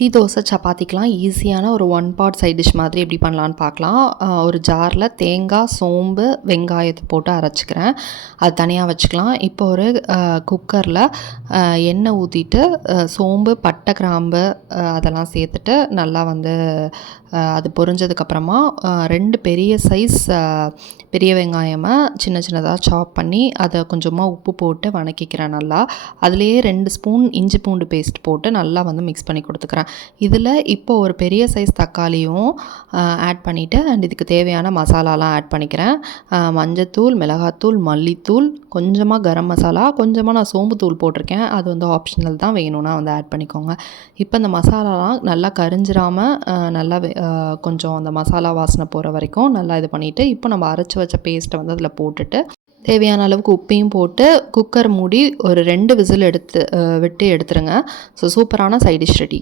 இட்லி, தோசை, சப்பாத்திக்கெலாம் ஈஸியான ஒரு one pot side dish மாதிரி எப்படி பண்ணலான்னு பார்க்கலாம். ஒரு ஜாரில் தேங்காய், சோம்பு, வெங்காயத்தை போட்டு அரைச்சிக்கிறேன். அது தனியாக வச்சுக்கலாம். இப்போ ஒரு குக்கரில் எண்ணெய் ஊற்றிட்டு சோம்பு, பட்டை, கிராம்பு அதெல்லாம் சேர்த்துட்டு நல்லா வந்து அது பொரிஞ்சதுக்கப்புறமா 2 பெரிய சைஸ் பெரிய வெங்காயமாக சின்ன சின்னதாக சாப் பண்ணி அதை கொஞ்சமாக உப்பு போட்டு வணக்கிக்கிறேன் நல்லா. அதுலேயே 2 ஸ்பூன் இஞ்சி பூண்டு பேஸ்ட் போட்டு நல்லா வந்து மிக்ஸ் பண்ணி கொடுத்துக்கிறேன். இதில் இப்போ ஒரு பெரிய சைஸ் தக்காளியும் ஆட் பண்ணிவிட்டு அண்ட் இதுக்கு தேவையான மசாலாலாம் ஆட் பண்ணிக்கிறேன். மஞ்சத்தூள், மிளகாத்தூள், மல்லித்தூள், கொஞ்சமாக கரம் மசாலா, கொஞ்சமாக நான் சோம்பு தூள் போட்டிருக்கேன். அது வந்து ஆப்ஷனல் தான், வேணும்னா வந்து ஆட் பண்ணிக்கோங்க. இப்போ இந்த மசாலாலாம் நல்லா கரிஞ்சிராமல் நல்லா கொஞ்சம் அந்த மசாலா வாசனை போகிற வரைக்கும் நல்லா இது பண்ணிவிட்டு இப்போ நம்ம அரைச்சி வச்ச பேஸ்ட்டை வந்து அதில் போட்டுட்டு தேவையான அளவுக்கு உப்பையும் போட்டு குக்கர் மூடி ஒரு 2 விசில் விட்டு எடுத்துருங்க. ஸோ சூப்பரான சைட் டிஷ் ரெடி.